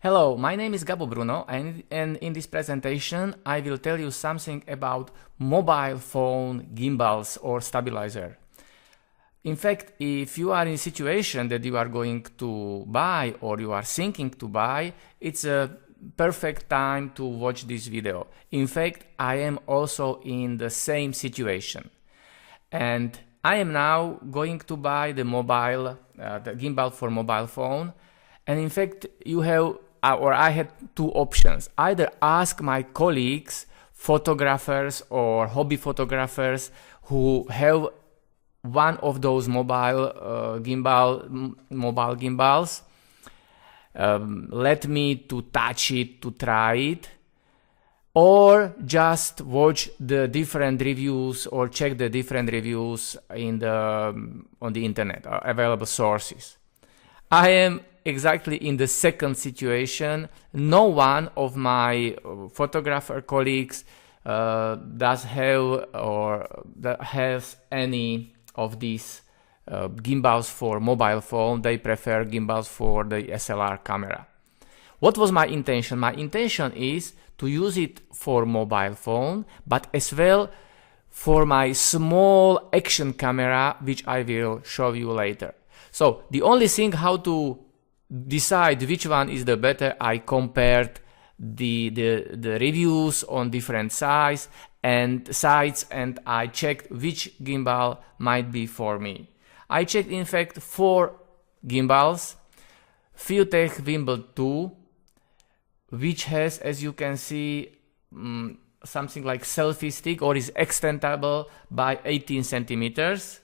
Hello, my name is Gabo Bruno, and in this presentation I will tell you something about mobile phone gimbals or stabilizer. In fact, if you are in a situation that you are going to buy or you are thinking to buy, it's a perfect time to watch this video. In fact, I am also in the same situation. And I am now going to buy the gimbal for mobile phone. And in fact, I had two options. Either ask my colleagues, photographers or hobby photographers who have one of those mobile gimbals, let me to touch it, to try it, or just watch the different reviews or check the different reviews on the internet, available sources. I am exactly in the second situation. No one of my photographer colleagues does have or that has any of these gimbals for mobile phone. They prefer gimbals for the SLR camera. What was my intention? My intention is to use it for mobile phone, but as well for my small action camera, which I will show you later. So the only thing how to decide which one is the better, I compared the reviews on different sites and I checked which gimbal might be for me. I checked in fact 4 gimbals. Feiyu Vimble 2, which has, as you can see, something like selfie stick or is extendable by 18 centimeters.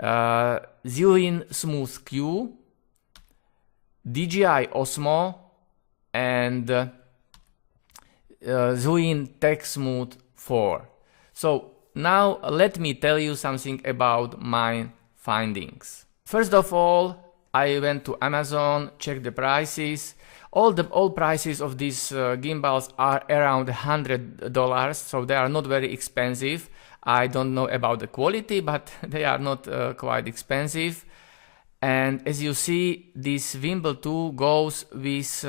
Zhiyun Smooth Q, DJI Osmo, and Zhiyun Smooth 4. So now let me tell you something about my findings. First of all, I went to Amazon, checked the prices. All prices of these gimbals are around $100, so they are not very expensive. I don't know about the quality, but they are not quite expensive. And as you see, this Vimble 2 goes with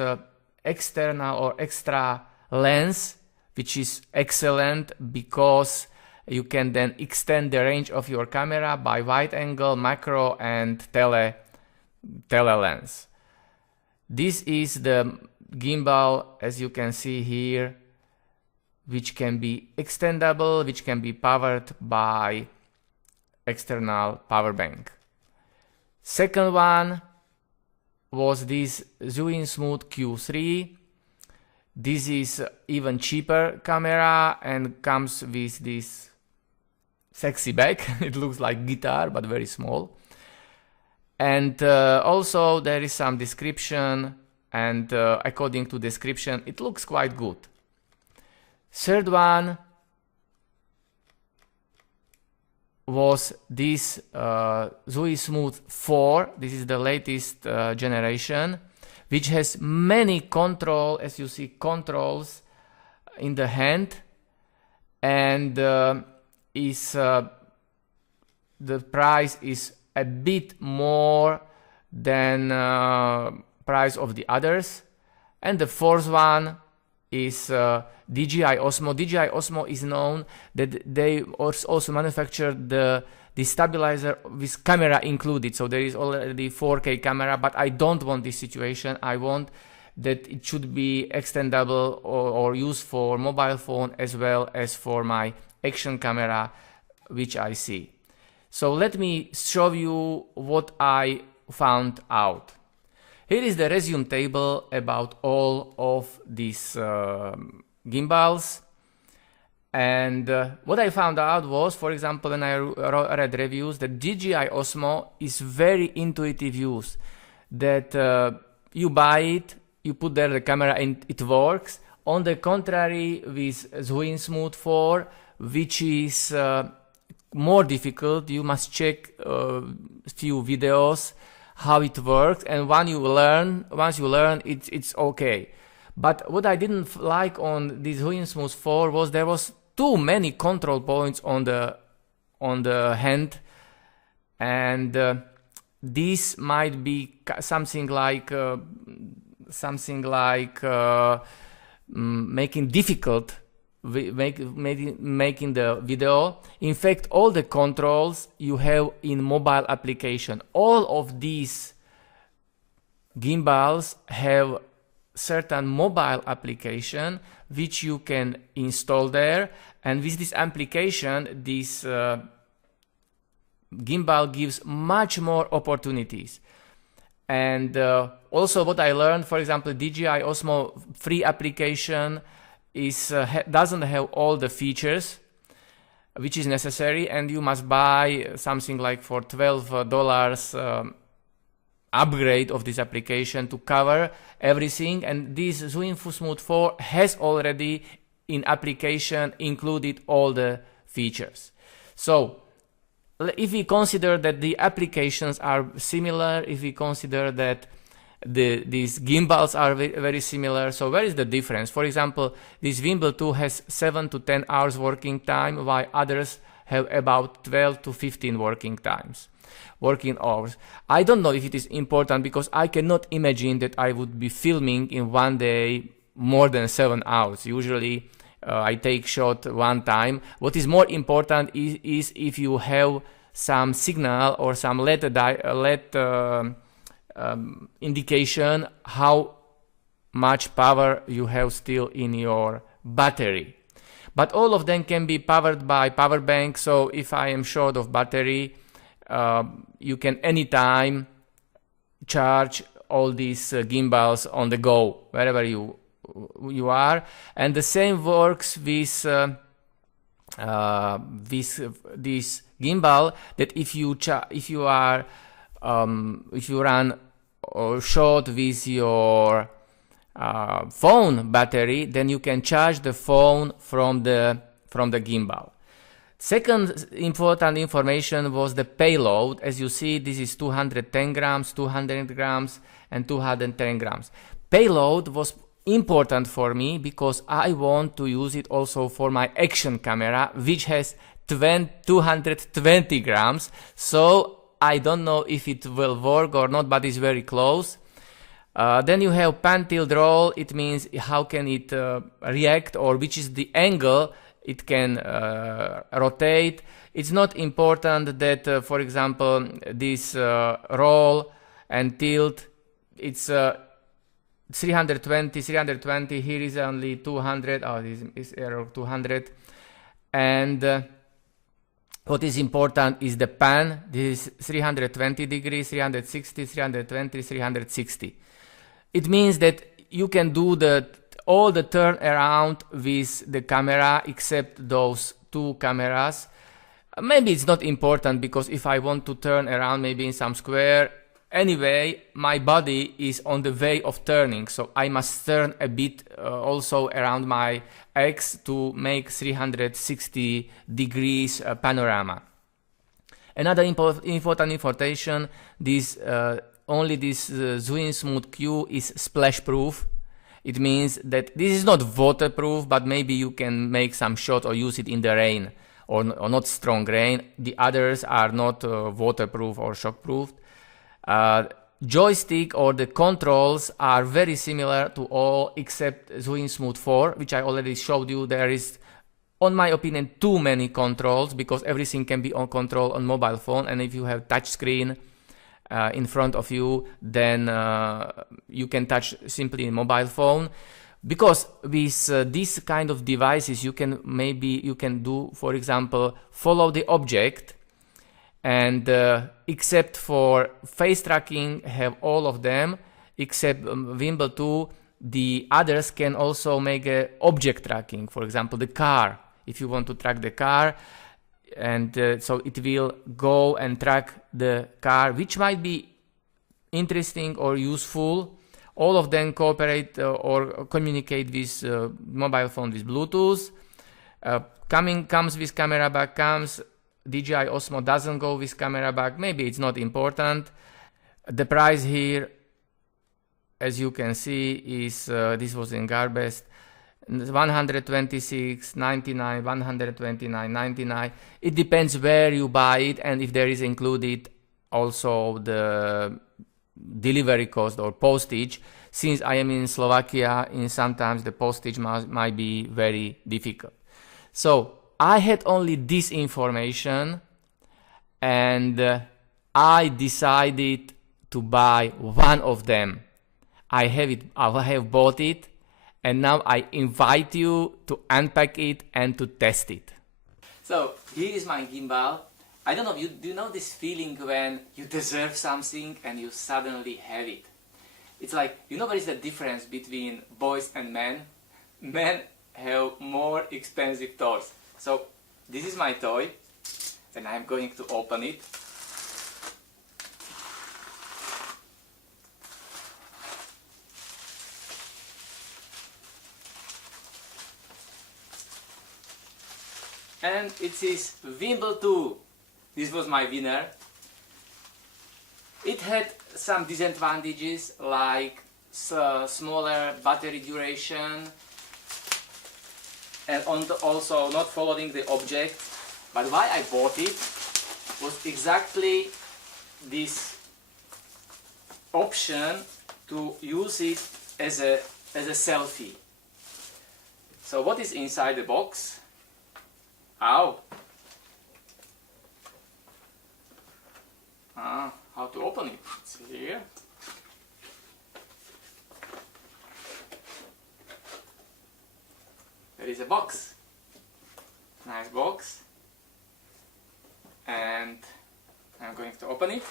external or extra lens, which is excellent because you can then extend the range of your camera by wide angle, macro and tele lens. This is the gimbal, as you can see here, which can be extendable, which can be powered by external power bank. Second one was this Zhiyun Smooth Q3. This is even cheaper camera and comes with this sexy bag. It looks like guitar, but very small. And also there is some description, and according to description, it looks quite good. Third one was this Zhiyun Smooth 4. This is the latest generation, which has many as you see, controls in the hand, and the price is a bit more than price of the others. And the fourth one is DJI Osmo. DJI Osmo is known that they also manufacture the stabilizer with camera included, so there is already 4K camera, but I don't want this situation. I want that it should be extendable or used for mobile phone as well as for my action camera, which I see. So let me show you what I found out. Here is the resume table about all of these gimbals. And what I found out was, for example, when I read reviews, that DJI Osmo is very intuitive use. That you buy it, you put there the camera and it works. On the contrary, with Zhiyun Smooth 4, which is more difficult, you must check few videos how it works, and once you learn it's okay. But what I didn't like on this Zhiyun Smooth 4 was there was too many control points on the hand, and this might be something like something like making difficult making the video. In fact, all the controls you have in mobile application. All of these gimbals have certain mobile application which you can install there, and with this application, this gimbal gives much more opportunities. And also what I learned, for example, DJI Osmo free application is doesn't have all the features which is necessary, and you must buy something like for $12 upgrade of this application to cover everything. And this Zhiyun Smooth 4 has already in application included all the features. So if we consider that the applications are similar, if we consider that these gimbals are very similar, so where is the difference? For example, this Vimble 2 has 7 to 10 hours working time, while others have about 12 to 15 working hours. I don't know if it is important, because I cannot imagine that I would be filming in one day more than 7 hours. Usually I take shot one time. What is more important is if you have some signal or some LED indication how much power you have still in your battery. But all of them can be powered by power bank, so if I am short of battery, you can anytime charge all these gimbals on the go wherever you are. And the same works with this gimbal, that if you run short with your phone battery, then you can charge the phone from the gimbal. Second important information was the payload. As you see, this is 210 grams, 200 grams, and 210 grams. Payload was important for me because I want to use it also for my action camera, which has 220 grams. So I don't know if it will work or not, but it's very close. Then you have pan tilt roll. It means how can it react, or which is the angle it can rotate. It's not important that, for example, this roll and tilt, it's 320, here is only 200, this is error 200. And what is important is the pan. This is 320 degrees, 360, 320, 360. It means that you can do all the turn around with the camera except those two cameras. Maybe it's not important, because if I want to turn around maybe in some square, anyway, my body is on the way of turning, so I must turn a bit also around my X to make 360 degrees panorama. Another important information, only this Zhiyun Smooth Q is splash proof. It means that this is not waterproof, but maybe you can make some shot or use it in the rain, or not strong rain. The others are not waterproof or shockproof. Joystick or the controls are very similar to all except Zhiyun Smooth 4, which I already showed you. There is, on my opinion, too many controls, because everything can be on control on mobile phone, and if you have touch screen in front of you, then you can touch simply in mobile phone. Because with these kind of devices, you can do, for example, follow the object, and except for face tracking, have all of them except Vimble 2. The others can also make a object tracking, for example the car, if you want to track the car, and so it will go and track the car, which might be interesting or useful. All of them cooperate or communicate with mobile phone with Bluetooth. Comes with camera bag, DJI Osmo doesn't go with camera bag. Maybe it's not important. The price here, as you can see, is this was in Garbest, $126.99, $129.99. It depends where you buy it, and if there is included also the delivery cost or postage. since I am in Slovakia, and sometimes the postage might be very difficult. So I had only this information, and I decided to buy one of them. I have bought it, and now I invite you to unpack it and to test it. So here is my gimbal. I don't know, do you know this feeling when you deserve something and you suddenly have it? It's like, you know what is the difference between boys and men? Men have more expensive toys. So this is my toy, and I'm going to open it. And it is Vimble 2. This was my winner. It had some disadvantages like smaller battery duration and also not following the object. But why I bought it was exactly this option to use it as a selfie. So what is inside the box? Ow! How to open it? It's here. There is a box. Nice box. And I'm going to open it.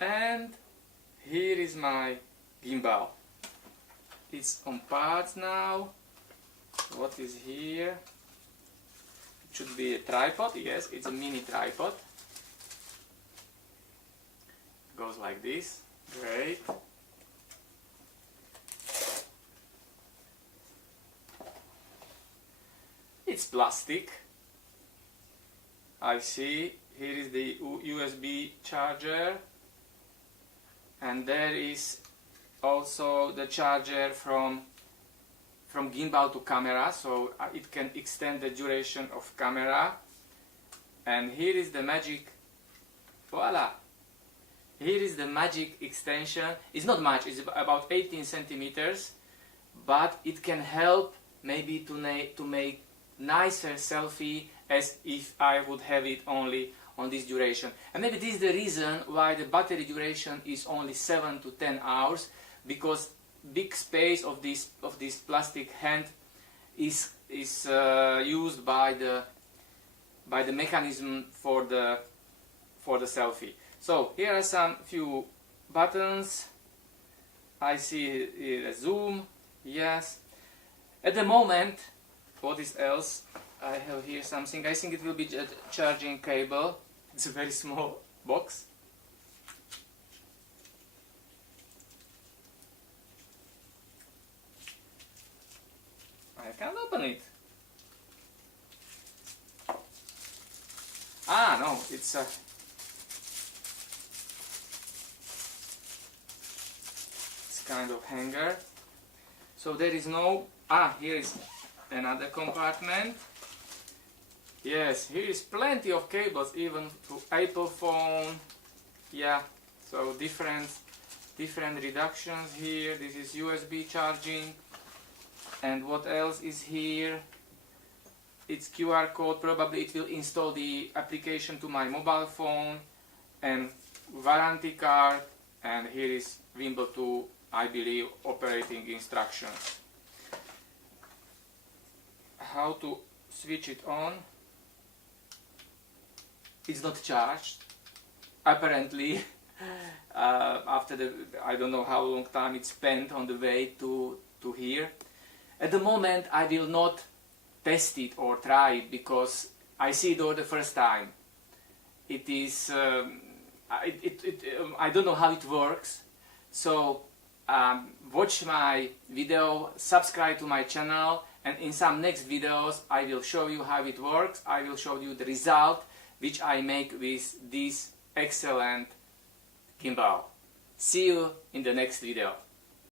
And here is my gimbal. It's on parts now. What is here? It should be a tripod. Yes, it's a mini tripod. Goes like this. Great. It's plastic. I see. Here is the USB charger. And there is also the charger from gimbal to camera, so it can extend the duration of camera. And here is the magic, voila! Here is the magic extension. It's not much, it's about 18 centimeters, but it can help maybe to make nicer selfie as if I would have it only on this duration. And maybe this is the reason why the battery duration is only 7 to 10 hours, because big space of this plastic hand is used by the mechanism for the selfie. So here are some few buttons. I see here a zoom. Yes. At the moment, what is else? I have here something. I think it will be a charging cable. It's a very small box. I can't open it. Ah, no, it's a... It's kind of hanger. So there is no... Ah, here is another compartment. Yes, here is plenty of cables, even to Apple phone. Yeah, so different reductions here. This is USB charging. And what else is here? It's QR code. Probably it will install the application to my mobile phone. And warranty card. And here is Vimble 2, I believe, operating instructions. How to switch it on? It's not charged, apparently. After I don't know how long time it spent on the way to here. At the moment I will not test it or try it because I see it for the first time. It is I don't know how it works. So watch my video, subscribe to my channel, and in some next videos I will show you how it works. I will show you the result which I make with this excellent gimbal. See you in the next video.